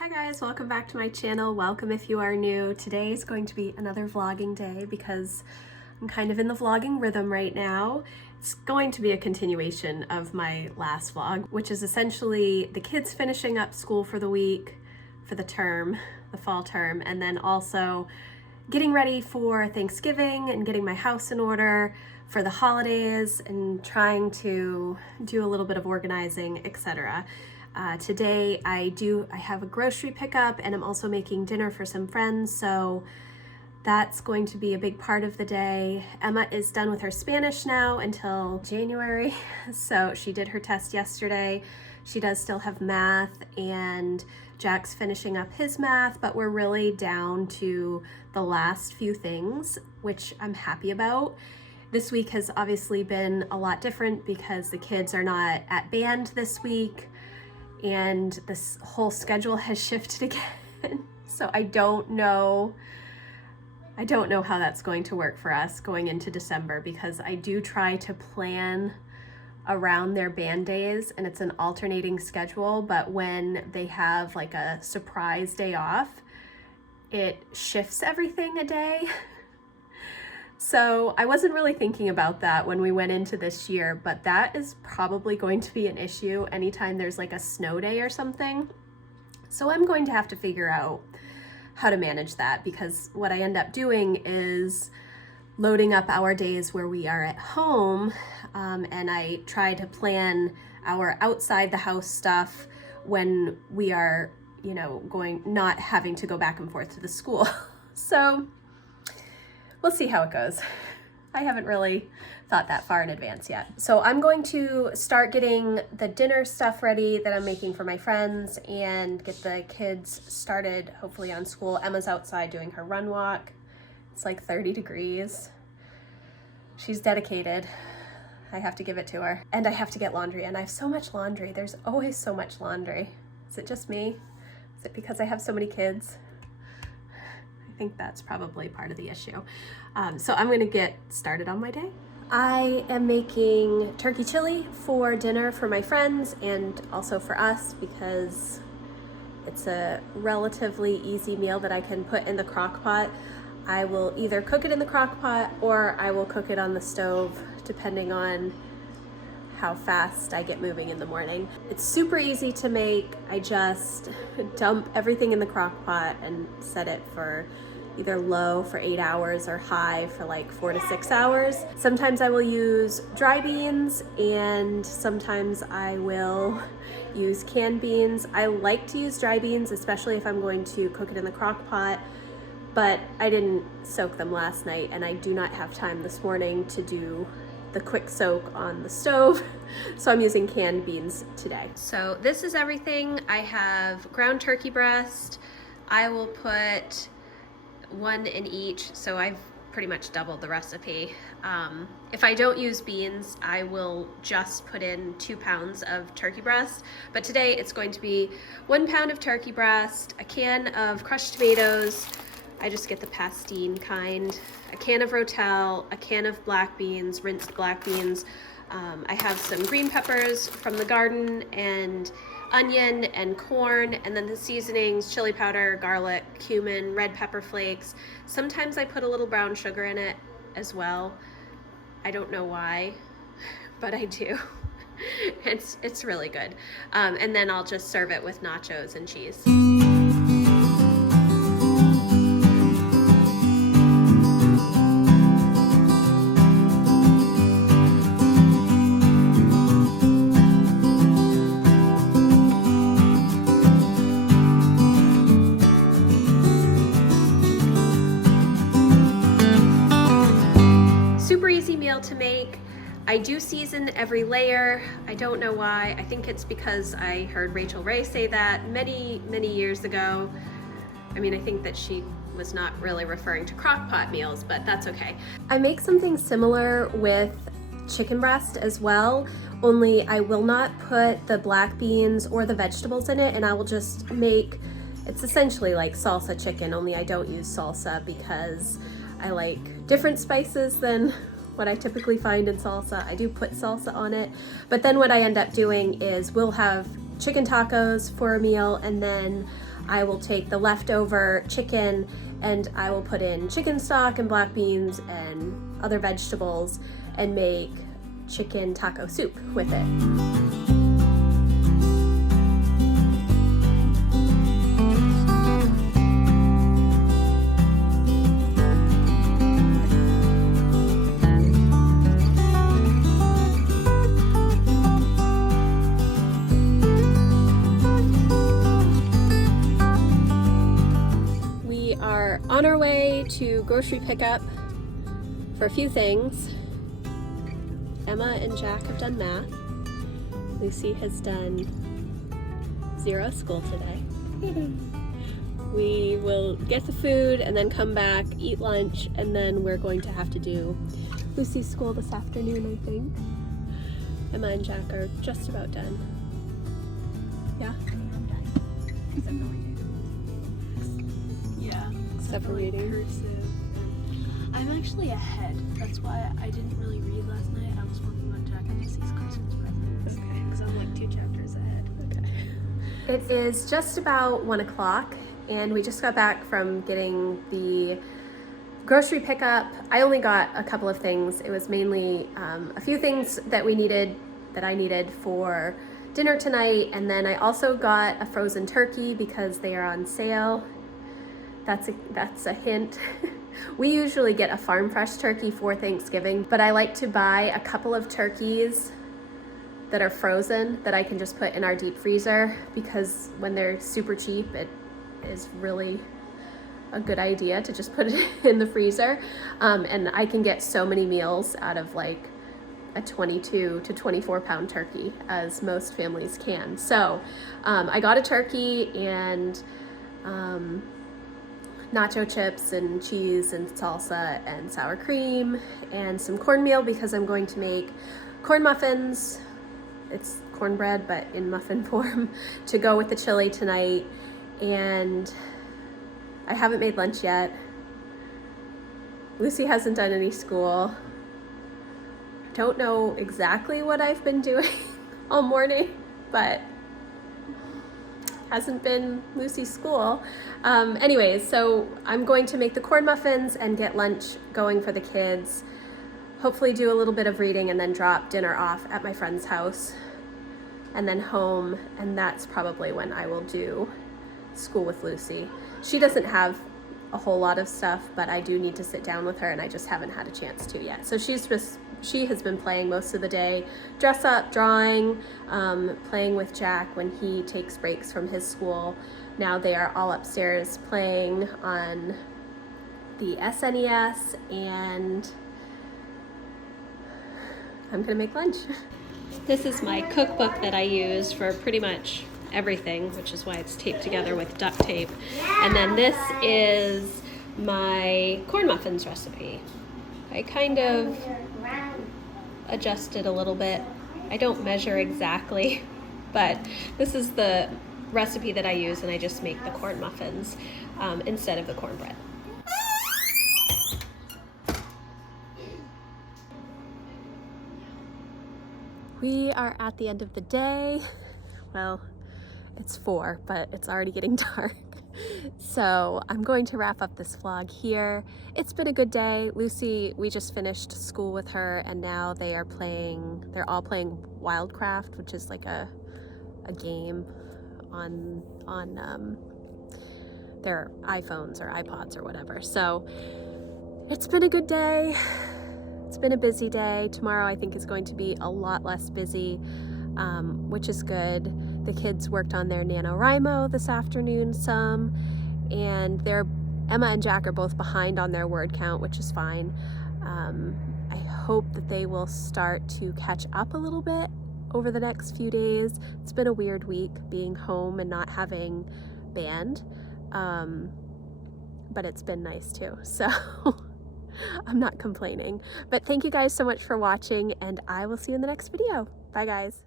Hi guys, welcome back to my channel. Welcome if you are new. Today is going to be another vlogging day because I'm kind of in the vlogging rhythm right now. It's going to be a continuation of my last vlog, which is essentially the kids finishing up school for the week, for the term, the fall term, and then also getting ready for Thanksgiving and getting my house in order for the holidays and trying to do a little bit of organizing, etc. Today I have a grocery pickup and I'm also making dinner for some friends, so that's going to be a big part of the day. Emma is done with her Spanish now until January, so she did her test yesterday. She does still have math, and Jack's finishing up his math, but we're really down to the last few things, which I'm happy about. This week has obviously been a lot different because the kids are not at band this week, and this whole schedule has shifted again. So I don't know how that's going to work for us going into December, because I do try to plan around their band days and it's an alternating schedule, but when they have like a surprise day off, it shifts everything a day. So I wasn't really thinking about that when we went into this year, but that is probably going to be an issue anytime there's like a snow day or something. So I'm going to have to figure out how to manage that, because what I end up doing is loading up our days where we are at home, and I try to plan our outside the house stuff when we are, not having to go back and forth to the school. So we'll see how it goes. I haven't really thought that far in advance yet. So I'm going to start getting the dinner stuff ready that I'm making for my friends and get the kids started, hopefully on school. Emma's outside doing her run walk. It's like 30 degrees. She's dedicated. I have to give it to her. And I have to get laundry, and I have so much laundry. There's always so much laundry. Is it just me? Is it because I have so many kids? I think that's probably part of the issue. So I'm gonna get started on my day. I am making turkey chili for dinner for my friends and also for us, because it's a relatively easy meal that I can put in the crock pot. I will either cook it in the crock pot or I will cook it on the stove, depending on how fast I get moving in the morning. It's super easy to make. I just dump everything in the crock pot and set it for either low for 8 hours or high for like 4 to 6 hours. Sometimes I will use dry beans and sometimes I will use canned beans. I like to use dry beans, especially if I'm going to cook it in the crock pot, but I didn't soak them last night and I do not have time this morning to do the quick soak on the stove, so I'm using canned beans today. So this is everything. I have ground turkey breast. I will put one in each, so I've pretty much doubled the recipe. If I don't use beans, I will just put in 2 pounds of turkey breast, but today it's going to be 1 pound of turkey breast, a can of crushed tomatoes, I just get the pastine kind, a can of Rotel, a can of black beans, rinsed black beans. I have some green peppers from the garden and onion and corn, and then the seasonings, chili powder, garlic, cumin, red pepper flakes. Sometimes I put a little brown sugar in it as well. I don't know why, but I do. It's really good. And then I'll just serve it with nachos and cheese. To make. I do season every layer. I don't know why. I think it's because I heard Rachel Ray say that many years ago. I mean, I think that she was not really referring to crock pot meals, but that's okay. I make something similar with chicken breast as well, only I will not put the black beans or the vegetables in it, and I will just make, it's essentially like salsa chicken, only I don't use salsa because I like different spices than what I typically find in salsa. I do put salsa on it, but then what I end up doing is we'll have chicken tacos for a meal, and then I will take the leftover chicken and I will put in chicken stock and black beans and other vegetables and make chicken taco soup with it. On our way to grocery pickup for a few things. Emma and Jack have done math. Lucy has done 0 school today. We will get the food and then come back, eat lunch, and then we're going to have to do Lucy's school this afternoon, I think. Emma and Jack are just about done. Yeah? I'm done. Except for reading. Cursive. I'm actually ahead. That's why I didn't really read last night. I was working on Jack and Lucy's Christmas presents. Okay. Because I'm like 2 chapters ahead. Okay. It is just about 1 o'clock and we just got back from getting the grocery pickup. I only got a couple of things. It was mainly a few things that I needed for dinner tonight, and then I also got a frozen turkey because they are on sale. That's a hint. We usually get a farm fresh turkey for Thanksgiving, but I like to buy a couple of turkeys that are frozen that I can just put in our deep freezer, because when they're super cheap, it is really a good idea to just put it in the freezer. And I can get so many meals out of like a 22 to 24 pound turkey, as most families can. So I got a turkey and nacho chips and cheese and salsa and sour cream and some cornmeal because I'm going to make corn muffins. It's cornbread but in muffin form to go with the chili tonight. And I haven't made lunch yet. Lucy hasn't done any school. Don't know exactly what I've been doing all morning, but hasn't been Lucy's school. Anyways, so I'm going to make the corn muffins and get lunch going for the kids. Hopefully do a little bit of reading and then drop dinner off at my friend's house and then home, and that's probably when I will do school with Lucy. She doesn't have a whole lot of stuff, but I do need to sit down with her and I just haven't had a chance to yet. So she has been playing most of the day, dress up, drawing, playing with Jack when he takes breaks from his school. Now they are all upstairs playing on the SNES, and I'm gonna make lunch. This is my cookbook that I use for pretty much everything, which is why it's taped together with duct tape. And then this is my corn muffins recipe. I kind of adjusted a little bit. I don't measure exactly, but this is the recipe that I use, and I just make the corn muffins instead of the cornbread. We are at the end of the day. Well, it's 4, but it's already getting dark. So I'm going to wrap up this vlog here. It's been a good day. Lucy, we just finished school with her, and now they're all playing Wildcraft, which is like a game on their iPhones or iPods or whatever. So it's been a good day. It's been a busy day. Tomorrow I think is going to be a lot less busy, which is good. The kids worked on their NaNoWriMo this afternoon some, and Emma and Jack are both behind on their word count, which is fine. I hope that they will start to catch up a little bit over the next few days. It's been a weird week being home and not having band, but it's been nice too, so I'm not complaining. But thank you guys so much for watching, and I will see you in the next video. Bye guys.